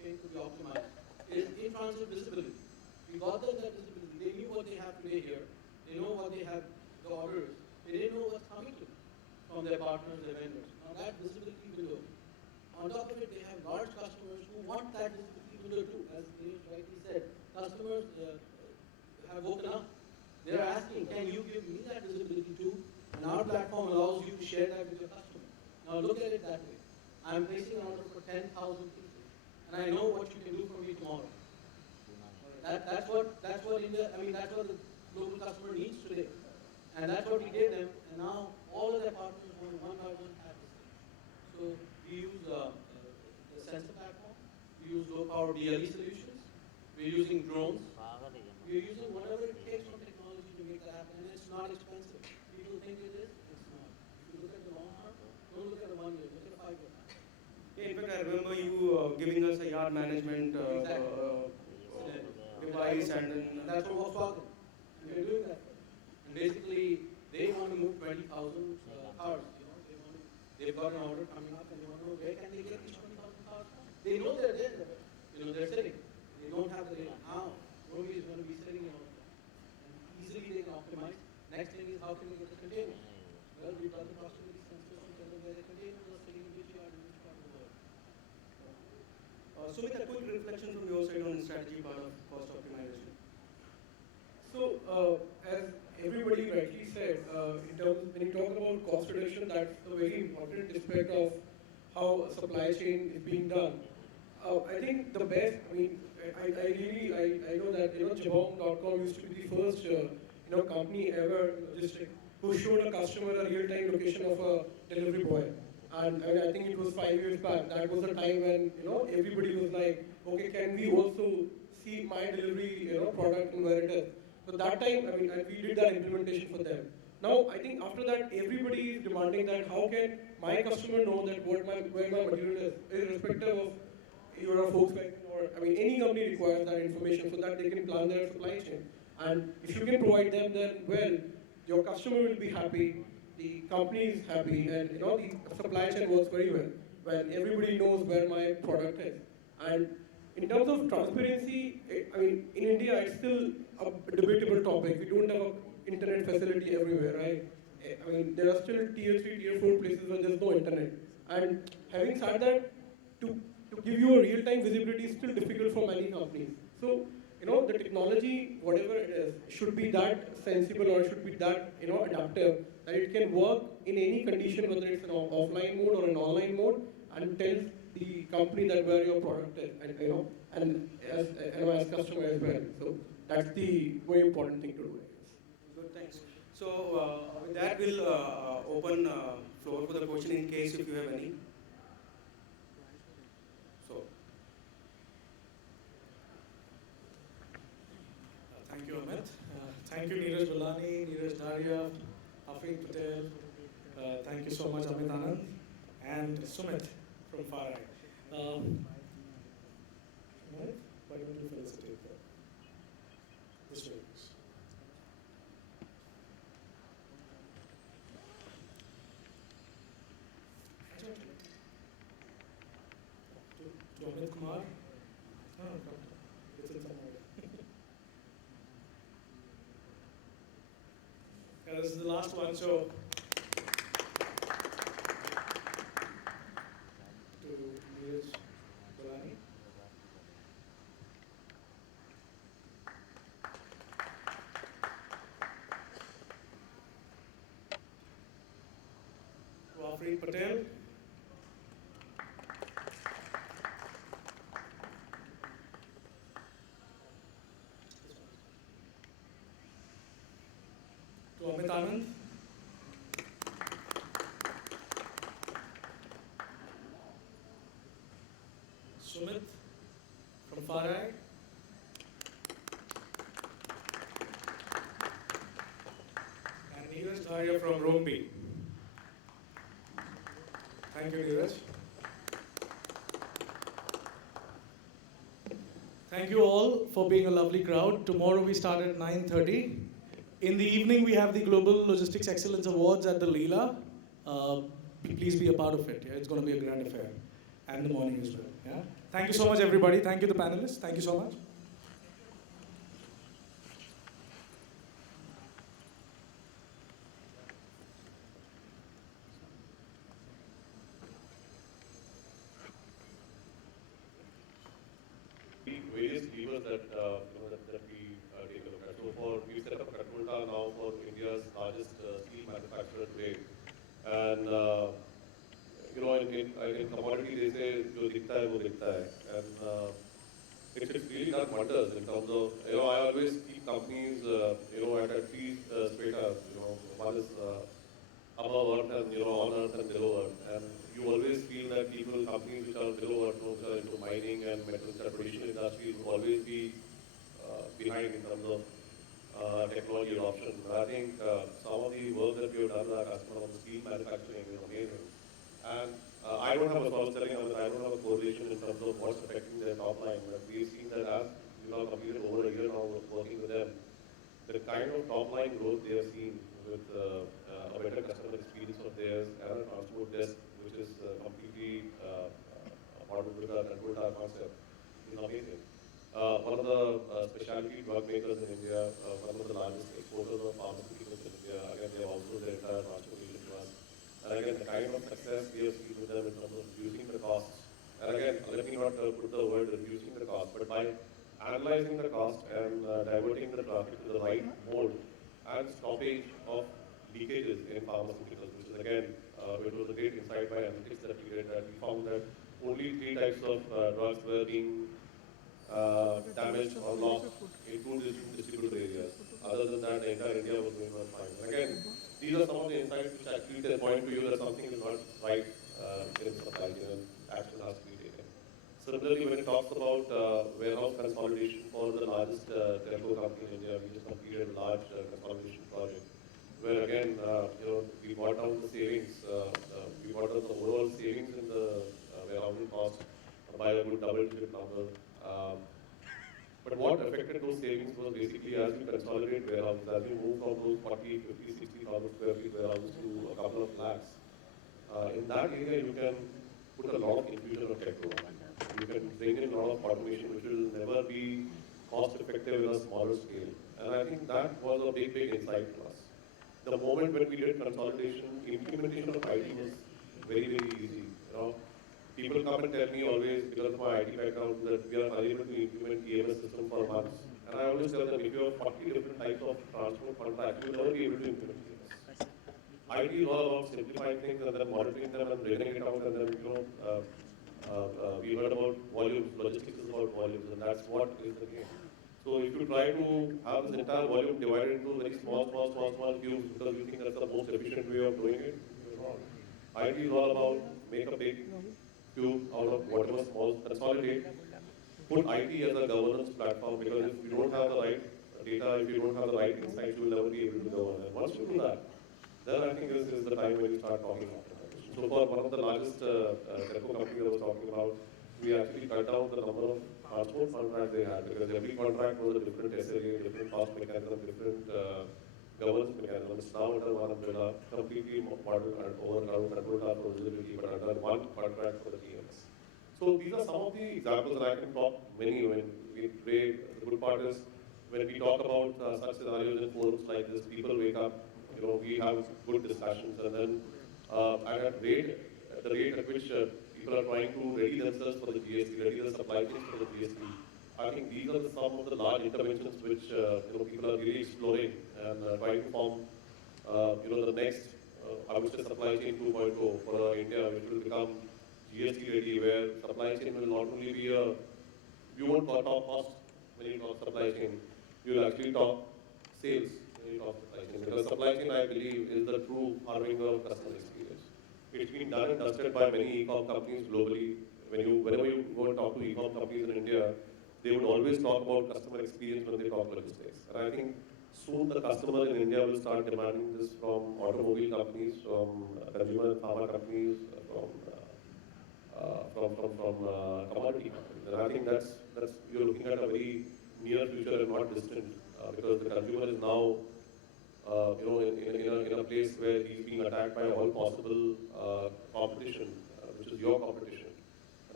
chain could be optimized is in-transit visibility. We got them that visibility. They knew what they have today here. They know what they have, the orders. They didn't know what's coming to them from their partners, their vendors. Now that visibility window. On top of it, they have large customers who want that visibility window too. As Neeraj rightly said, customers have woken up. They're asking, can you give me that visibility too? And our platform allows you to share that with your customer. Now look at it that way. I'm placing an order for 10,000 pieces, and I know what you can do for me tomorrow. That's what India. I mean, that's what the global customer needs today, and that's what we gave them. And now all of their partners one by one have this thing. So we use the sensor platform. We use low power BLE solutions. We're using drones. We're using whatever it takes from technology to make that happen, and it's not expensive. People think it is. It's not. If you look at the long term, don't look at the 1 year. Look at the 5 year. Yeah, in fact, I remember you giving us a yard management device, and then that's what Volkswagen. And we're doing that. And basically, they want to move 20,000 cars. You know, they've got an order coming up, and they want to know where can they get these 20,000 cars from. They know they're there. You know, they're sitting. They don't have the data. Now, Roambee is going to be sitting in all of that. And easily they can optimize. Next thing is how can they get the containers? Well, we've got the proximity sensors to tell them where the containers are sitting in which yard in which part of the world. Sumit, a quick reflection from your side on strategy part of cost optimization. So, as everybody rightly said, when you talk about cost reduction, that's a very important aspect of how supply chain is being done. I think the best, I mean, I know that, Jabong.com used to be the first, company ever who showed a customer a real-time location of a delivery boy. And I think it was 5 years back. That was the time when, everybody was like, okay, can we also see my delivery, product and where it is? So that time, I mean, and we did that implementation for them. Now, I think after that, everybody is demanding that how can my customer know that where my material is, irrespective of you're a Volkswagen or, I mean, any company requires that information so that they can plan their supply chain. And if you can provide them, then, well, your customer will be happy, the company is happy, and, the supply chain works very well when everybody knows where my product is. And in terms of transparency, I mean, in India, it's still a debatable topic. We don't have an internet facility everywhere, right? I mean, there are still tier 3, tier 4 places where there's no internet. And having said that, to give you a real-time visibility is still difficult for many companies. So, the technology, whatever it is, should be that sensible or should be that, adaptive, that it can work in any condition, whether it's an offline mode or an online mode, and tells the company that where your product is, and as customer as well. So that's the very important thing to do. Good, thanks. So with that, we'll open floor for the question in case if you have any. So. Thank you, Amit. Thank you, Neeraj, Balani, Neeraj, Dharia, Afrid, Patel. Thank you so much, Amit, Anand, and Sumit from FarEye. Why don't you felicitate that? This way, please. To Amit Kumar? No, it's in somewhere. Yeah, this is the last one, so to Neeraj, Balani. To Afrid, Patel. To Amit, Anand. Sumit from FarEye. And Neeraj Dharia from Roambee. Thank you, Neeraj. Thank you all for being a lovely crowd. Tomorrow we start at 9:30. In the evening, we have the Global Logistics Excellence Awards at the Leela. Please be a part of it. Yeah? It's going to be a grand affair. And the morning as well. Yeah? Thank you so much, everybody. Thank you, the panelists. Thank you so much. Various levers that that we take a look at. So we set up a control tower now for India's largest steel manufacturer today, and in commodity they say जो दिखता है वो दिखता है, and it's really done wonders in terms of I always keep companies at three strata. One is above earth and on earth and below earth, and you always feel that companies which are below earth, which are into mining and metals, that traditional industries will always be behind in terms of technology adoption. I think some of the work that we have done with our customer on the steel manufacturing is amazing. And I don't have a I don't have a correlation in terms of what's affecting their top line, but we've seen that as completed over a year now working with them, the kind of top line growth they have seen with a better customer experience of theirs and a transport desk which is completely modeled with a control tower concept is amazing. One of the specialty drug makers in India, one of the largest exporters of pharmaceuticals in India, again they have outsourced their entire transportation to us. And again, the kind of success we have seen with them in terms of reducing the costs. And again, let me not put the word reducing the cost, but by analyzing the cost and diverting the traffic to the right mode and stoppage of leakages in pharmaceuticals, which is again, it was a great insight by analytics that we did, that we found that only 3 types of drugs were being damaged or lost in 2 distributed areas. Other than that, the entire India was going on fine. And again, these are some of the insights which actually they point to you that something is not right in supply chain and action has to be taken. Similarly, when it talks about warehouse consolidation for the largest telco company in India, we just completed a large consolidation project where again, we brought down the savings, we brought down the overall savings in the warehousing cost by a good double-digit number. But what affected those savings was basically as we consolidate warehouses, as we move from those 40, 50, 60,000 square feet warehouses to a couple of lakhs. In that area, you can put a lot of infusion of technology. You can bring in a lot of automation, which will never be cost effective in a smaller scale. And I think that was a big, big insight to us. The moment when we did consolidation, implementation of IT was very, very easy. People come and tell me always, because of my IT background, that we are unable to implement EMS system for months. And I always tell them, if you have 40 different types of transport contracts, you will never be able to implement EMS. IT is all about simplifying things and then monitoring them and figuring it out. And then, we heard about volumes. Logistics is about volumes, and that's what is the game. So if you try to have this entire volume divided into very small cubes because you think that's the most efficient way of doing it, you're wrong. IT is all about make a big cube out of whatever small, consolidate, put IT as a governance platform, because if you don't have the right data, if you don't have the right insights, you will never be able to govern. And once you do that, then I think this is the time when you start talking optimization. So for one of the largest telco companies I was talking about, we actually cut down the number of transport contracts they had, because every contract was a different SLA, different cost mechanism, different governance mechanism. It's now under one umbrella, completely model and overcrowded control tower for visibility, but under one contract for the TMS. So these are some of the examples, and I can talk many. When the good part is when we talk about such scenarios in forums like this, people wake up, we have good discussions, and then at the rate at which people are trying to ready themselves for the GST, ready the supply chains for the GST. I think these are some of the large interventions which people are really exploring and trying to form the next, I would say, supply chain 2.0 for India, which will become GST ready, where supply chain will not only be you won't talk cost when you talk supply chain, you will actually talk sales when you talk supply chain. Because supply chain, I believe, is the true harbinger of customer experience. It's been done and dusted by many e-com companies globally. Whenever you go and talk to e-com companies in India, they would always talk about customer experience when they talk logistics. And I think soon the customer in India will start demanding this from automobile companies, from consumer and pharma companies, from commodity companies. And I think that's you're looking at a very near future and not distant, because the consumer is now in a place where he's being attacked by all possible competition, which is your competition. And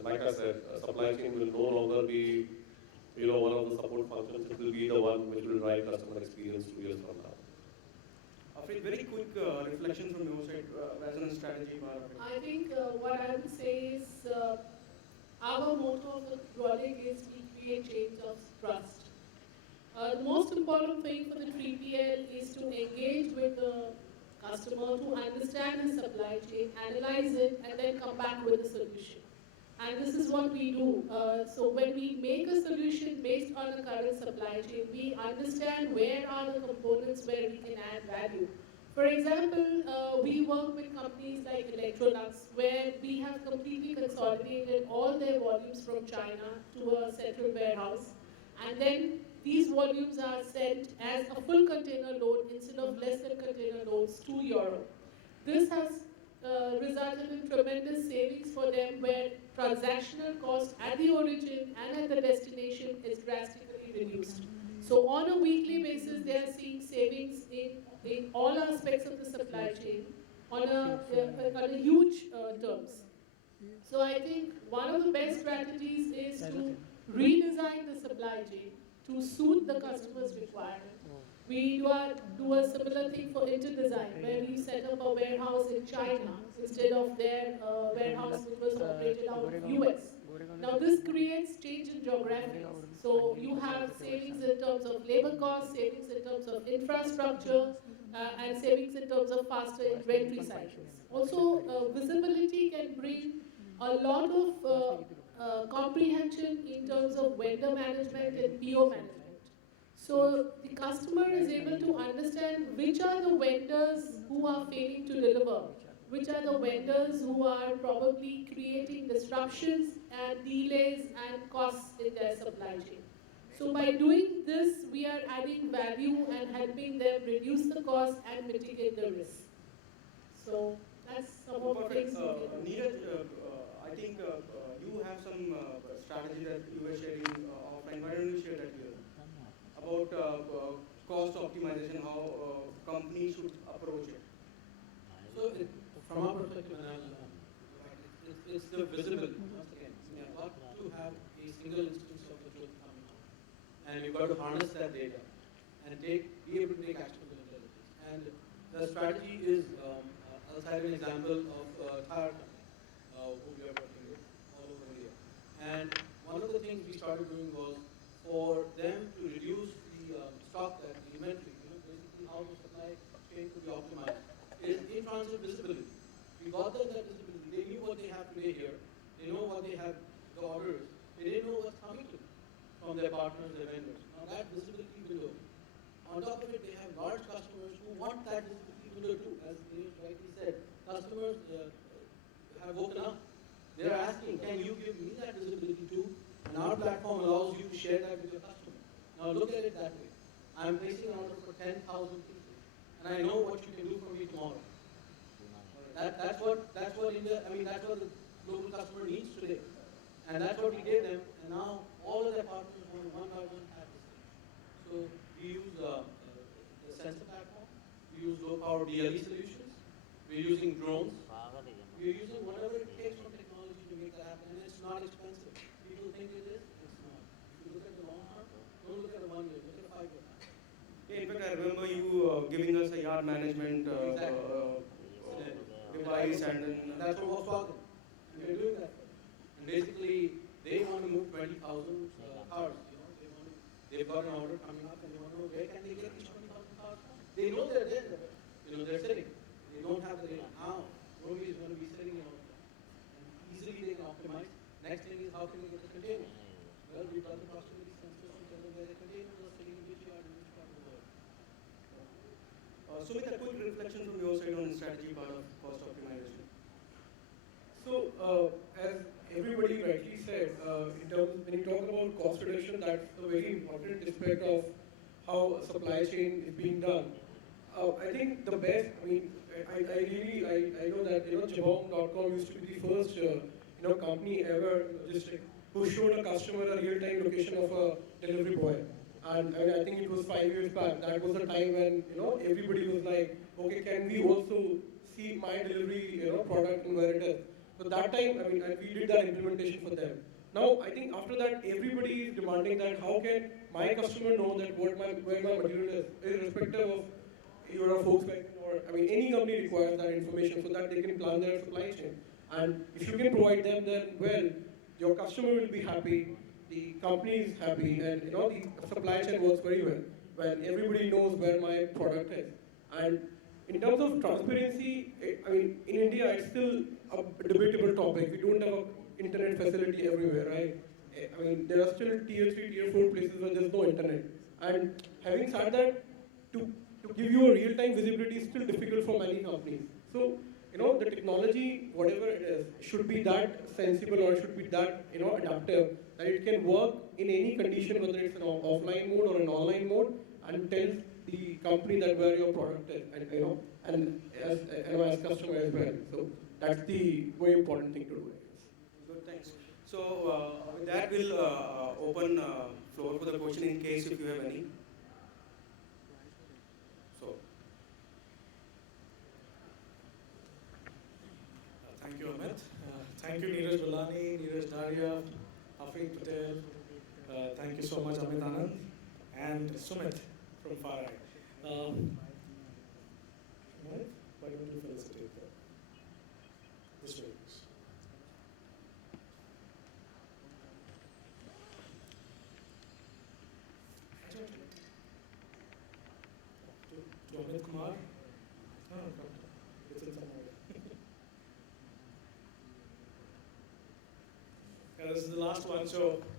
like I said, supply chain will no longer be, one of the support functions. It will be the one which will drive customer experience 2 years from now. Afrid, very quick reflection from your side as a strategy part of it. I think what I would say is our motto of the Roambee is we create chains of trust. The most important thing for the 3PL is to engage with the customer to understand his supply chain, analyze it, and then come back with a solution. And this is what we do. So when we make a solution based on the current supply chain, we understand where are the components where we can add value. For example, we work with companies like Electrolux, where we have completely consolidated all their volumes from China to a central warehouse. And then these volumes are sent as a full container load instead of less than container loads to Europe. This has resulted in tremendous savings for them, where transactional cost at the origin and at the destination is drastically reduced. So on a weekly basis, they are seeing savings in all aspects of the supply chain on a huge terms. So I think one of the best strategies is to redesign the supply chain to suit the customer's requirement. We do a similar thing for interdesign, where we set up a warehouse in China instead of their warehouse which was operated out of US. Now this creates change in geographies. So you have savings in terms of labor costs, savings in terms of infrastructure, and savings in terms of faster inventory cycles. Also, visibility can bring a lot of comprehension in terms of vendor management and PO management. So the customer is able to understand which are the vendors who are failing to deliver, which are the vendors who are probably creating disruptions and delays and costs in their supply chain. So by doing this, we are adding value and helping them reduce the cost and mitigate the risk. So that's some of the things we can do. Neeraj, I think you have some strategy that you were sharing offline. Why don't you share that here? About cost optimization, how companies should approach it. So from our perspective, it's the visibility. Once again, you've got to have a single instance of the truth coming out, and you've got to harness that data and be able to take actionable intelligence. And the strategy is, I'll cite an example of tire company who we are working with all over India. And one of the things we started doing was for them to reduce the stock, that the inventory, basically how the supply chain could be optimized, is in-transit visibility. We got them that visibility. They knew what they have today here. They know what they have, the orders. They didn't know what's coming to them from their partners, their vendors. Now that visibility window. On top of it, they have large customers who want that visibility window too. As Neeraj rightly said, customers have woken up. They're asking, can you give me that visibility too? And our platform allows you to share that with your customer. Now look at it that way. I'm placing an order for 10,000 people, and I know what you can do for me tomorrow. That's what India. That's what the global customer needs today, and that's what we gave them. And now all of their partners one by one have this thing. So we use the sensor platform. We use low power BLE solutions. We're using drones. We're using whatever it takes from technology to make that happen, and it's not expensive. People think it is, it's not. If you look at the long term, don't look at the 1 year, look at 5 years. Yeah, in fact, I remember you giving us a yard management device, and then that's what Volkswagen. And we're doing that. And basically, they want to move 20,000 cars. They've got an order coming up, and they want to know where can they get these 20,000 cars from. They know they're there. They're sitting. They don't have the data. Now, Roambee is going to be sitting in all of that. And easily they can optimize. Next thing is, how can they get the containers? Well, we've got the proximity sensors to tell them where the containers are sitting in which yard, in which part of the world. Sumit, a quick reflection from your side on the strategy part of cost optimization. So, as everybody rightly said, in terms when you talk about cost reduction, that's a very important aspect of how supply chain is being done. I think the best, I know that, Jabong.com used to be the first, company ever logistic who showed a customer a real-time location of a delivery boy. And I think it was 5 years back. That was the time when, everybody was like, okay, can we also see my delivery, product and where it is? So that time, I mean, and we did that implementation for them. Now, I think after that, everybody is demanding that how can my customer know that where my material is, irrespective of you're a Volkswagen or, I mean, any company requires that information so that they can plan their supply chain. And if you can provide them, then, well, your customer will be happy, the company is happy, and the supply chain works very well when everybody knows where my product is. And in terms of transparency, I mean, in India, it's still a debatable topic. We don't have an internet facility everywhere, right? I mean, there are still tier 3, tier 4 places where there's no internet. And having said that, to give you a real-time visibility is still difficult for many companies. So, the technology, whatever it is, should be that sensible or should be that, adaptive, that it can work in any condition, whether it's an offline mode or an online mode, and tells the company that where your product is, and as customer as well. So that's the very important thing to do. Good, thanks. So with that, we'll open floor for the question in case if you have any. So. Thank you, Amit. Thank you, Neeraj Balani, Neeraj Dharia, Afrid, Patel. Thank you so much, Amit, Anand, and Sumit from FarEye. Right? Why don't you felicitate them? This way, please. To Amit Kumar? No, come. It's in somewhere. Yeah, this is the last one, so